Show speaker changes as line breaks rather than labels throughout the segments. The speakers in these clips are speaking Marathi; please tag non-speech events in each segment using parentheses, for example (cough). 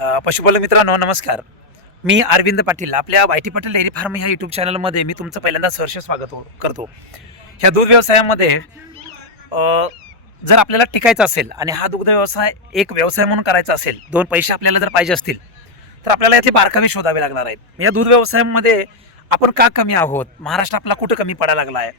अ, पशुपालक मित्रांनो नमस्कार. मी अरविंद पाटील आपल्या Y T Patil dairy farm ह्या यूट्यूब चॅनलमध्ये मी तुमचं पहिल्यांदा सहर्ष स्वागत हो- करतो. ह्या दूध व्यवसायामध्ये जर आपल्याला टिकायचं असेल आणि हा दुग्ध व्यवसाय एक व्यवसाय म्हणून करायचा असेल दोन पैसे आपल्याला जर पाहिजे असतील तर आपल्याला यातले बारकावे शोधावे लागणार आहेत. या दूध व्यवसायामध्ये आपण का कमी आहोत? महाराष्ट्र आपला कुठं कमी पडायला लागला आहे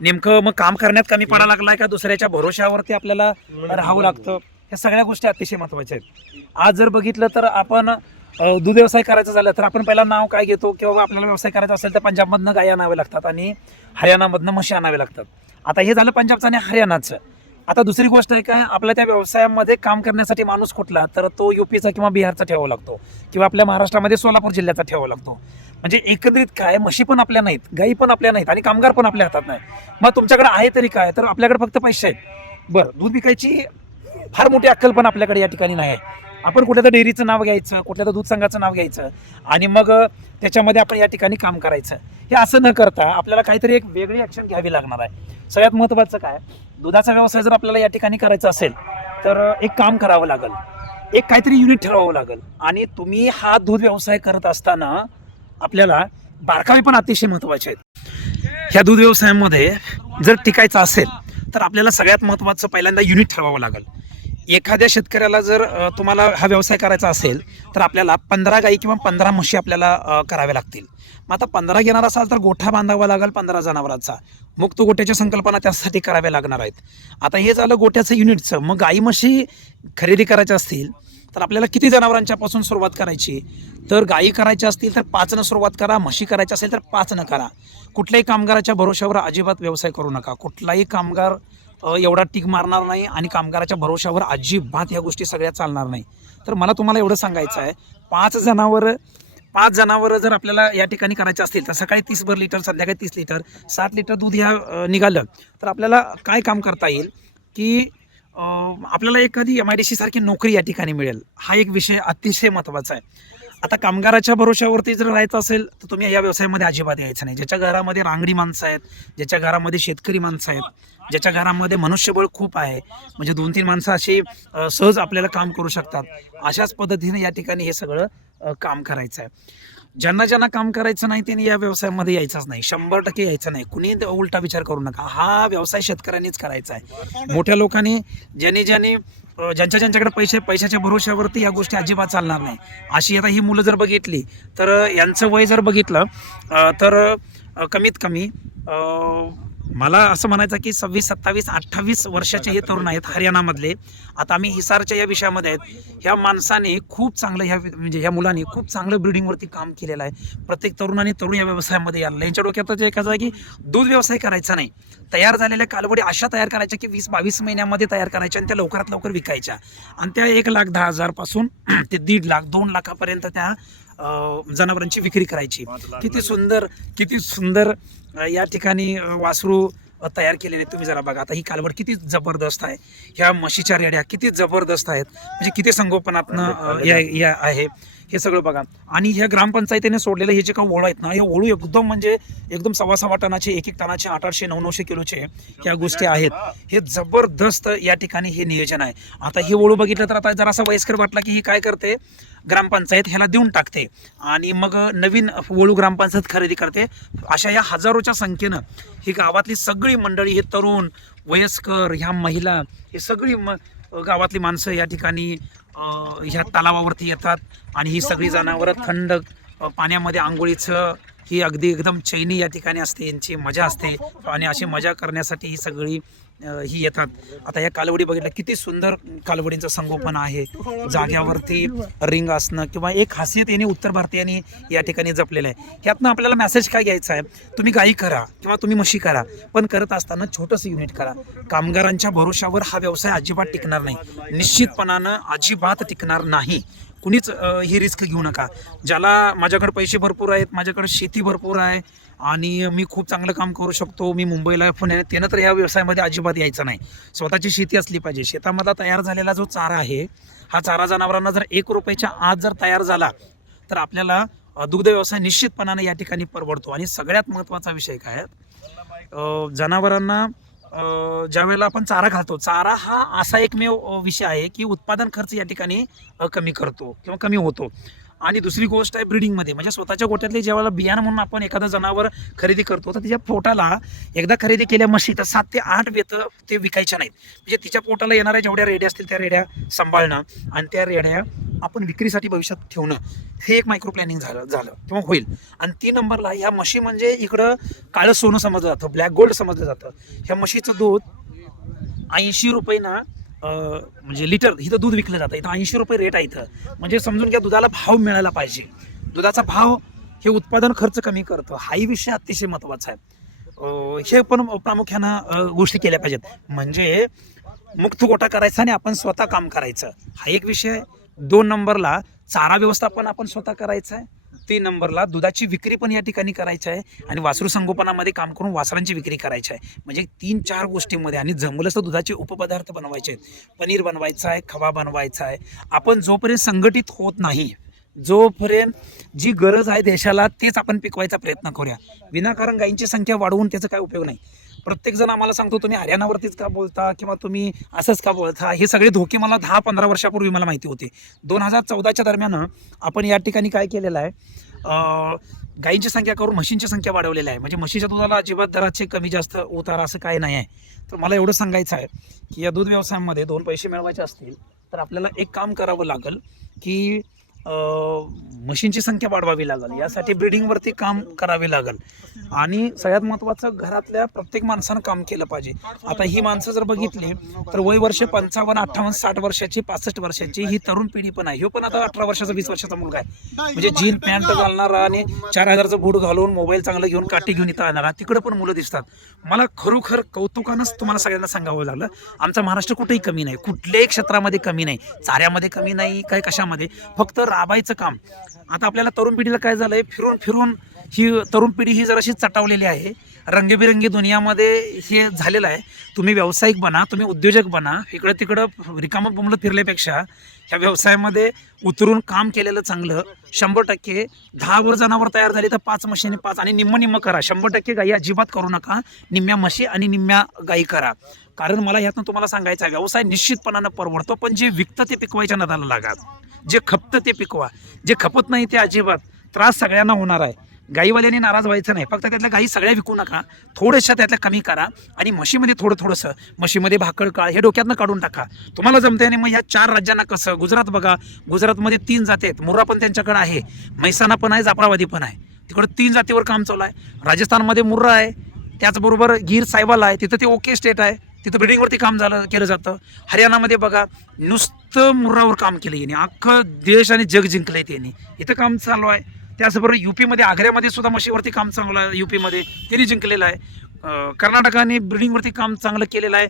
नेमकं मग काम करण्यात कमी पडायला लागला आहे का? दुसऱ्याच्या भरोश्यावरती आपल्याला राहावं लागतं? या सगळ्या गोष्टी अतिशय महत्त्वाच्या आहेत. आज जर बघितलं तर आपण दूध व्यवसाय करायचं झालं तर आपण पहिला नाव काय घेतो किंवा आपल्याला व्यवसाय करायचा असेल तर पंजाबमधनं गाय आणावे लागतात आणि हरियाणामधनं म्हशी आणावे लागतात. आता हे झालं पंजाबचं आणि हरियाणाचं. आता दुसरी गोष्ट आहे काय आपल्या त्या व्यवसायामध्ये काम करण्यासाठी माणूस कुठला तर तो युपीचा किंवा बिहारचा ठेवावा लागतो किंवा आपल्या महाराष्ट्रामध्ये सोलापूर जिल्ह्याचा ठेवावा लागतो. म्हणजे एकत्रित काय म्हशी पण आपल्या नाहीत गायी पण आपल्या नाहीत आणि कामगार पण आपल्या हातात नाही. मग तुमच्याकडे आहे तरी काय तर आपल्याकडे फक्त पैसे आहेत. बरं दूध विकायची फार मोठी अक्कल पण आपल्याकडे या ठिकाणी नाही आहे. आपण कुठल्या तर डेअरीचं नाव घ्यायचं कुठल्या तर दूध संघाचं नाव घ्यायचं आणि मग त्याच्यामध्ये आपण या ठिकाणी काम करायचं. हे असं न करता आपल्याला काहीतरी एक वेगळी ॲक्शन घ्यावी लागणार आहे. सगळ्यात महत्त्वाचं काय? दुधाचा व्यवसाय जर आपल्याला या ठिकाणी करायचा असेल तर एक काम करावं लागेल. एक काहीतरी युनिट ठरवावं लागेल. आणि तुम्ही हा दूध व्यवसाय करत असताना आपल्याला बारकावे पण अतिशय महत्त्वाचे आहेत. ह्या दूध व्यवसायामध्ये जर टिकायचं असेल तर आपल्याला सगळ्यात महत्त्वाचं पहिल्यांदा युनिट ठरवावं लागेल. एखाद्या शेतकऱ्याला जर तुम्हाला हा व्यवसाय करायचा असेल तर आपल्याला पंधरा गाई किंवा पंधरा म्हशी आपल्याला कराव्या लागतील. मग आता पंधरा घेणार असाल तर गोठा बांधावा लागेल पंधरा जनावरांचा. मुक्त गोठ्याच्या संकल्पना त्यासाठी कराव्या लागणार आहेत. आता हे झालं गोठ्याचं युनिटचं. मग गाई म्हशी खरेदी करायच्या असतील तर आपल्याला किती जनावरांच्यापासून सुरुवात करायची? तर गायी करायच्या असतील तर पाचनं सुरुवात करा म्हशी करायच्या असेल तर पाचनं करा. कुठल्याही कामगाराच्या भरोश्यावर अजिबात व्यवसाय करू नका. कुठलाही कामगार एवढा टीक मारणार नाही आणि कामगाराच्या भरोश्यावर अजिबात ह्या गोष्टी सगळ्या चालणार नाही. तर मला तुम्हाला एवढं सांगायचं आहे पाच जनावरं पाच जनावरं जर आपल्याला या ठिकाणी करायचे असतील तर सकाळी तीस भर लिटर संध्याकाळी तीस लिटर सात लिटर दूध ह्या निघालं तर आपल्याला काय काम करता येईल? की आपल्याला एखादी एम आय डी सी सारखी नोकरी या ठिकाणी मिळेल. हा एक विषय अतिशय महत्त्वाचा आहे. आता कामगाराच्या भरोश्यावरती जर राहायचं असेल तर तुम्ही या व्यवसायामध्ये अजिबात यायचं नाही. ज्याच्या घरामध्ये रांगडी माणसं आहेत ज्याच्या घरामध्ये शेतकरी माणसं आहेत ज्याच्या घरामध्ये मनुष्यबळ खूप आहे म्हणजे दोन तीन माणसं अशी सहज आपल्याला काम करू शकतात अशाच पद्धतीने या ठिकाणी हे सगळं काम करायचं आहे ज्यांना ज्यांना काम करायचं नाही त्यांनी या व्यवसायामध्ये यायचंच नाही. शंभर टक्के यायचं नाही. कुणी उलटा विचार करू नका. हा व्यवसाय शेतकऱ्यांनीच करायचा आहे. मोठ्या लोकांनी ज्यांनी ज्यांनी ज्यांच्या ज्यांच्याकडे पैसे पैशाच्या भरोश्यावरती या गोष्टी अजिबात चालणार नाही. अशी आता ही मुलं जर बघितली तर यांचं वय जर बघितलं तर कमीत कमी मला असं म्हणायचं की सव्वीस सत्तावीस अठ्ठावीस वर्षाचे हे तरुण आहेत हरियाणामधले. आता आम्ही हिसारच्या या विषयामध्ये आहेत. ह्या माणसाने खूप चांगलं ह्या म्हणजे ह्या मुलांनी खूप चांगलं ब्रिडिंगवरती काम केलेलं आहे. प्रत्येक तरुणाने तरुण या व्यवसायामध्ये यायला यांच्या डोक्यातच एक आहे की दूध व्यवसाय करायचा नाही. तयार झालेल्या कालवडी अशा तयार करायच्या की वीस बावीस महिन्यामध्ये तयार करायच्या आणि त्या लवकरात लवकर विकायच्या. आणि त्या एक लाख दहा हजारपासून (clears throat) ते दीड लाख दोन लाखापर्यंत त्या जनावरांची विक्री करायची. किती सुंदर किती सुंदर या ठिकाणी वासरू तयार केलेले. तुम्ही जरा बघा. आता ही कालवड किती जबरदस्त आहे. ह्या म्हशीच्या रेड्या किती जबरदस्त आहेत. म्हणजे किती संगोपनातनं या आहे. हे सगळं बघा. आणि ह्या ग्रामपंचायतीने सोडलेले हे जे काही ओळू आहेत ना हे ओळू एकदम म्हणजे एकदम सव्वा सव्वा टनाचे एक एक टनाचे आठ आठशे नऊ नऊशे किलोचे ह्या गोष्टी आहेत. हे जबरदस्त या ठिकाणी हे नियोजन आहे. आता हे ओळू बघितलं तर आता जरासा वयस्कर वाटला की ही काय करते? ग्रामपंचायत ह्याला देऊन टाकते. आणि मग नवीन वळू ग्रामपंचायत खरेदी करते. अशा या हजारोच्या संख्येनं ही गावातली सगळी मंडळी हे तरुण वयस्कर ह्या महिला हे सगळी म गावातली माणसं या ठिकाणी ह्या तलावावरती येतात. आणि ही सगळी जनावरं थंड पाण्यामध्ये आंघोळीचं ही अगदी एकदम चैनी या ठिकाणी असते. यांची मजा असते. आणि अशी मजा करण्यासाठी ही सगळी ही येतात. आता या कालवडी बघितल्या किती सुंदर कालवडींचं संगोपन आहे. जाग्यावरती रिंग असणं किंवा एक खासियत याने उत्तर भारतीयांनी या ठिकाणी जपलेलं आहे. ह्यातनं आपल्याला मेसेज काय घ्यायचा आहे? तुम्ही गाई करा किंवा तुम्ही म्हशी करा पण करत असताना छोटंसं युनिट करा. कामगारांच्या भरोशावर हा व्यवसाय अजिबात टिकणार नाही. निश्चितपणानं अजिबात टिकणार नाही. कुणीच ही रिस्क घेऊ नका. ज्याला माझ्याकडे पैसे भरपूर आहेत माझ्याकडे शेती भरपूर आहे आणि मी खूप चांगलं काम करू शकतो. मी मुंबईला पुण्यात त्यानं तर या व्यवसायामध्ये अजिबात यायचं नाही. स्वतःची शेती असली पाहिजे. शेतामधला तयार झालेला जो चारा आहे हा चारा जनावरांना जर एक रुपयाच्या आत जर तयार झाला तर आपल्याला दुग्ध व्यवसाय निश्चितपणाने या ठिकाणी परवडतो. आणि सगळ्यात महत्त्वाचा विषय काय जनावरांना ज्या वेळेला आपण चारा घालतो चारा हा असा एकमेव विषय आहे की उत्पादन खर्च या ठिकाणी कमी करतो किंवा कमी होतो. आणि दुसरी गोष्ट आहे ब्रीडिंगमध्ये म्हणजे स्वतःच्या गोट्यातले ज्या बियाणं म्हणून आपण एखादं जनावर खरेदी करतो तर तिच्या पोटाला एकदा खरेदी केल्या म्हशी तर सात ते आठ वेत ते विकायच्या नाहीत. म्हणजे तिच्या पोटाला येणाऱ्या जेवढ्या रेड्या असतील त्या रेड्या सांभाळणं आणि त्या रेड्या आपण विक्रीसाठी भविष्यात ठेवणं हे एक मायक्रो प्लॅनिंग झालं झालं किंवा होईल. आणि तीन नंबरला ह्या म्हशी म्हणजे इकडं काळं सोनं समजलं जातं ब्लॅक गोल्ड समजलं जातं. ह्या म्हशीचं दूध ऐंशी रुपये ना म्हणजे लिटर इथं दूध विकलं जातं. इथं ऐंशी रुपये रेट आहे इथं. म्हणजे समजून घ्या दुधाला भाव मिळायला पाहिजे. दुधाचा भाव हे उत्पादन खर्च कमी करतं. हाही विषय अतिशय महत्त्वाचा आहे. हे पण प्रामुख्यानं गोष्टी केल्या पाहिजेत. म्हणजे मुक्त गोटा करायचा आणि आपण स्वतः काम करायचं. हा एक विषय दोन नंबरला चारा व्यवस्थापन आपण स्वतः करायचं आहे. तीन नंबरला दुधाची विक्री पण या ठिकाणी करायची आहे आणि वासरू संगोपनामध्ये काम करून वासरांची विक्री करायची आहे. म्हणजे तीन चार गोष्टींमध्ये आणि जमलंच तर दुधाचे उपपदार्थ बनवायचे आहेत. पनीर बनवायचं आहे खवा बनवायचा आहे. आपण जोपर्यंत संघटित होत नाही जोपर्यंत जी गरज आहे देशाला तेच आपण पिकवायचा प्रयत्न करूया. विनाकारण गायींची संख्या वाढवून त्याचा काय उपयोग नाही. प्रत्येक जण आम्हाला सांगतो तुम्ही हरियाणावरतीच का बोलता? किंवा तुम्ही असंच का बोलता? हे सगळे धोके मला दहा पंधरा वर्षापूर्वी मला माहिती होते. दोन हजार चौदाच्या दरम्यान आपण या ठिकाणी काय केलेलं आहे? गायींची संख्या करून म्हशींची संख्या वाढवलेली आहे. म्हणजे म्हशीच्या दुधाला अजिबात दराचे कमी जास्त उतार असं काय नाही आहे. तर मला एवढं सांगायचं आहे की या दूध व्यवसायामध्ये दोन पैसे मिळवायचे असतील तर आपल्याला एक काम करावं लागेल की म्हशींची संख्या वाढवावी लागेल. यासाठी ब्रिडिंगवरती काम करावे लागेल. आणि सगळ्यात महत्त्वाचं घरातल्या प्रत्येक माणसानं काम केलं पाहिजे. आता ही माणसं जर बघितली तर वय वर्ष पंचावन्न अठ्ठावन्न साठ वर्षाची पासष्ट वर्षाची ही तरुण पिढी पण आहे. ह्यो पण आता अठरा वर्षाचा वीस वर्षाचा मुलगा आहे. म्हणजे जीन पॅन्ट घालणारा आणि चार हजारचं बूट घालून मोबाईल चांगलं घेऊन काठी घेऊन इथं येणारा तिकडे पण मुलं दिसतात. मला खरोखर कौतुकानंच तुम्हाला सगळ्यांना सांगावं लागलं. आमचा महाराष्ट्र कुठेही कमी नाही. कुठल्याही क्षेत्रामध्ये कमी नाही. चाऱ्यामध्ये कमी नाही काय कशामध्ये. फक्त राबायचं काम. आता आपल्याला तरुण पिढीला काय झालंय? फिरून फिरून ही तरुण पिढी ही जराशी चटावलेली आहे. रंगीबिरंगी दुनियामध्ये हे झालेलं आहे. तुम्ही व्यावसायिक बना तुम्ही उद्योजक बना. इकडं तिकडं रिकामं बुमलं फिरल्यापेक्षा ह्या व्यवसायामध्ये उतरून काम केलेलं चांगलं. शंभर टक्के दहा वर जनावर तयार झाली तर पाच मशीने पाच आणि निम्म निम्म करा. शंभर टक्के गाई अजिबात करू नका. निम्म्या म्हशी आणि निम्म्या गाई करा. कारण मला यातनं तुम्हाला सांगायचं आहे व्यवसाय निश्चितपणानं परवडतो पण जे विकतं ते पिकवायच्या नादाला लागा. जे खपतं ते पिकवा. जे खपत नाही ते अजिबात त्रास सगळ्यांना होणार आहे. गाईवाल्यांनी नाराज व्हायचं नाही. फक्त त्यातल्या गाई सगळ्या विकू नका. थोड्याशा त्यातल्या कमी करा आणि म्हशीमध्ये थोडं थोडंसं. म्हशीमध्ये भाकड काळ हे डोक्यातनं काढून टाका. तुम्हाला जमते आणि मग या चार राज्यांना कसं? गुजरात बघा. गुजरातमध्ये तीन जाती आहेत. मुर्रा पण त्यांच्याकडे आहे. मैसाना पण आहे. जाफरावादी पण आहे. तिकडं तीन जातीवर काम चालू आहे. राजस्थानमध्ये मुर्रा आहे. त्याचबरोबर गीर सायबाला आहे. तिथं ते ओके स्टेट आहे. तिथं बिल्डिंगवरती काम झालं केलं जातं. हरियाणामध्ये बघा नुसतं मुर्रावर काम केलं यांनी. अख्खं देश आणि जग जिंकलंय त्यांनी. इथं काम चालू आहे. त्याचबरोबर युपीमध्ये आग्र्यामध्ये सुद्धा म्हशीवरती काम चांगलं आहे युपीमध्ये त्यांनी जिंकलेलं आहे. कर्नाटकाने ब्रिडिंगवरती काम चांगलं केलेलं आहे.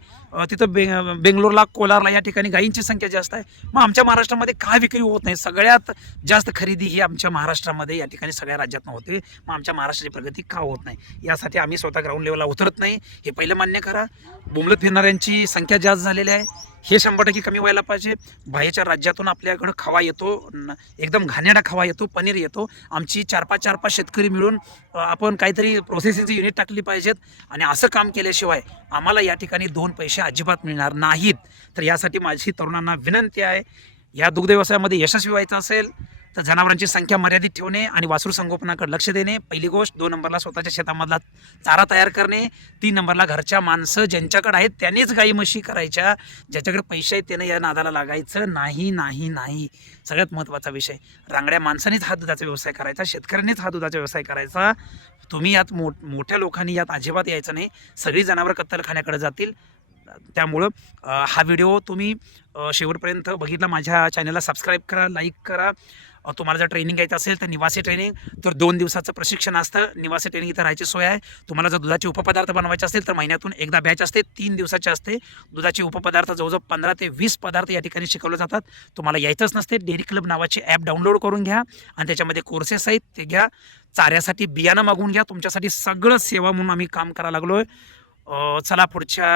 तिथं बे बेंगलोरला कोलारला या ठिकाणी गायींची संख्या जास्त आहे. मग आमच्या महाराष्ट्रामध्ये काय विक्री होत नाही? सगळ्यात जास्त खरेदी ही आमच्या महाराष्ट्रामध्ये या ठिकाणी सगळ्या राज्यातनं होते. मग आमच्या महाराष्ट्राची प्रगती का होत नाही? यासाठी आम्ही स्वतः ग्राउंड लेवलला उतरत नाही. हे पहिलं मान्य करा. बोंबलत फिरणाऱ्यांची संख्या जास्त झालेली आहे. हे शंभर टक्के कमी व्हायला पाहिजे. बाहेरच्या राज्यातून आपल्याकडं खवा येतो एकदम घाणेडा खवा येतो पनीर येतो. आमची चार पाच चार पाच शेतकरी मिळून आपण काहीतरी प्रोसेसिंगची युनिट टाकली पाहिजेत. आणि असं काम केल्याशिवाय आम्हाला या ठिकाणी दोन पैसे अजिबात मिळणार नाहीत. तर यासाठी माझी तरुणांना विनंती आहे. या दुग्ध व्यवसायामध्ये यशस्वी व्हायचं असेल तर जनावरांची संख्या मर्यादित ठेवणे आणि वासरू संगोपनाकडे लक्ष देणे. पहिली गोष्ट दोन नंबरला स्वतःच्या शेतामधला चारा तयार करणे. तीन नंबरला घरच्या माणसं ज्यांच्याकडे आहेत त्यांनीच गाई म्हशी करायच्या. ज्याच्याकडे पैसे आहेत त्याने या नादाला लागायचं नाही नाही नाही. सगळ्यात महत्त्वाचा विषय रांगड्या माणसानेच हा दुधाचा व्यवसाय करायचा शेतकऱ्यांनीच हा दुधाचा व्यवसाय करायचा. तुम्ही यात मो मोठ्या लोकांनी यात अजिबात यायचं नाही. सगळी जनावरं कत्तलखान्याकडे जातील. त्यामुळं हा व्हिडिओ तुम्ही शेवटपर्यंत बघितला माझ्या चॅनलला सबस्क्राईब करा लाईक करा. तुम्हाला जर ट्रेनिंग घ्यायचं असेल तर निवासी ट्रेनिंग तर दोन दिवसाचं प्रशिक्षण असतं. निवासी ट्रेनिंग इथं राहायची सोय आहे. तुम्हाला जर दुधाचे उपपदार्थ बनवायचे असतील तर महिन्यातून एकदा बॅच असते तीन दिवसाची असते. दुधाचे उपपदार्थ जवळजवळ पंधरा ते वीस पदार्थ या ठिकाणी शिकवले जातात. तुम्हाला यायचंच नसते. डेअरी क्लब नावाची ॲप डाउनलोड करून घ्या आणि त्याच्यामध्ये कोर्सेस आहेत ते घ्या. चाऱ्यासाठी बियाणं मागवून घ्या. तुमच्यासाठी सगळं सेवा म्हणून आम्ही काम करायला लागलो आहे चला पुढच्या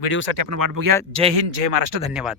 व्हिडिओसाठी आपण वाट बघूया. जय हिंद जय महाराष्ट्र. धन्यवाद.